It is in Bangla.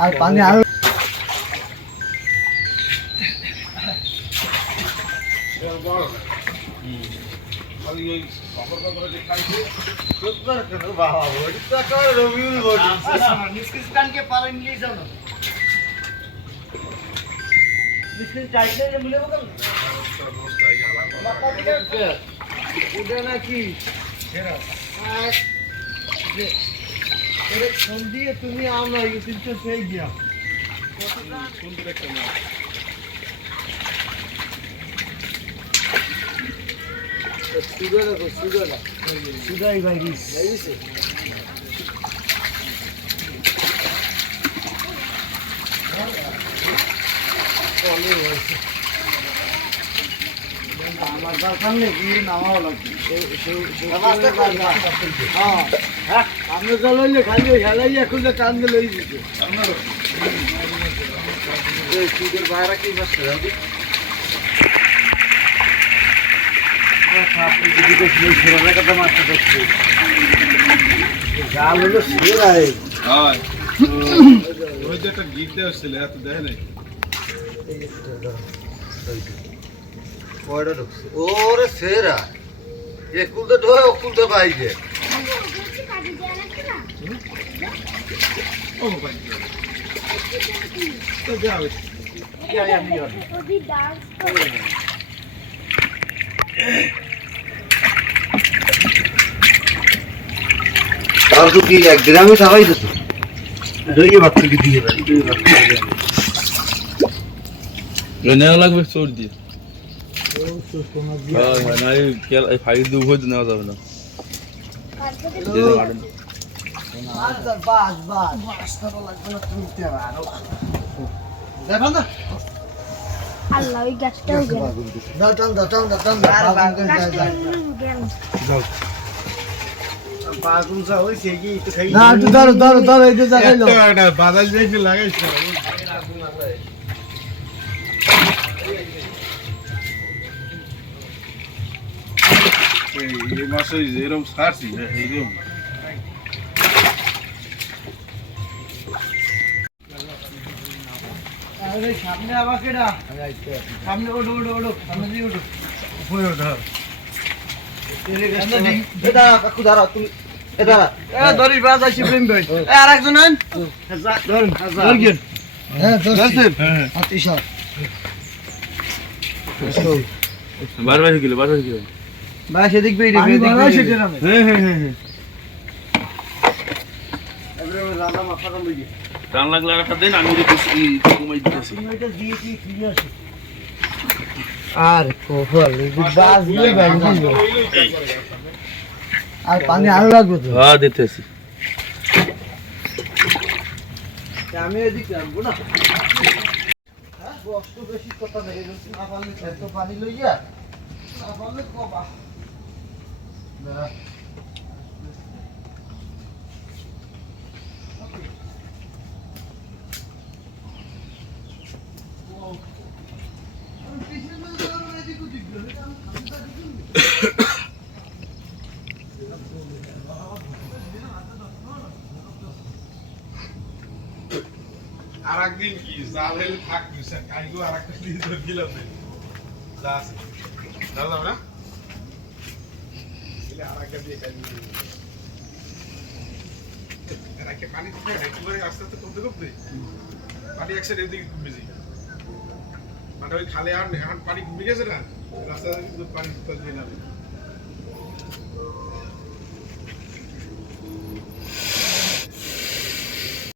আর পানি আরো তুমি আমরা সেই গিয়া সুগাই ভাইরিস আমার সামনে গিয়ে নামাও লাগবে আমরা চলাইলে খালি হেলাই এখন কান্দে লই দিচ্ছে বাইরে কি বসছে জাল হলো সেরাই ওই যে একটা গিট দেওয়া ছিল এত দেখে নাই ওরে সেরা একুল তো ঢোয় অকুল তো বাইরে ও ভাই তো যাও আর তো কি এক গ্রামে থাকাই তো দইয়ে ভাত থেকে দিয়ে দেন নেওয়া লাগবে চোর দিয়ে ফাইল দিয়ে উভয় নেওয়া যাবে না আল্লাহ ওই গাছটাও গেল বাদাল দেখে লাগাইছ এই মাসে এরকম ছাড়ছি এইরকম সামনে আবার কেডা সামনে ওঠো ওঠো ওঠো সামনে দিয়ে ওঠো উপরে ওঠো এটা কাকু দাঁড়াও তুমি এটা ধরি বাজ আসি প্রেম ভাই আর একজন আন ধরুন ধরুন হ্যাঁ ধরছেন আতিশা বারবার গেল ভাই সেদিক বেই রে হ্যাঁ হ্যাঁ হ্যাঁ এবারে রাধা মাথা কম দিই টান লাগলে একটা দেন আমি কমাই দিতেছি এটা দিয়ে কি ফিরে আসে আর কোহল বাজ দিয়ে ব্যাংকিং আর পানি আরো লাগবে তো হ্যাঁ দিতেছি আমি এদিকে আনবো না হ্যাঁ কষ্ট বেশি কথা নেই না পারলে এত পানি লইয়া না পারলে কবা না আরেকদিন কি জাল হলে থাকবি স্যার কাইগো আরেকটা দিয়ে তো দিলাম যা আছে দাও না দিলে আরেকটা দিয়ে কাইগো আরেকটা পানি দিয়ে একবারে আস্তে আস্তে করতে করতে পানি একসাথে এদিকে বেশি মানে ওই খালে আর পানি কমে গেছে না রাস্তা পানি দিয়ে না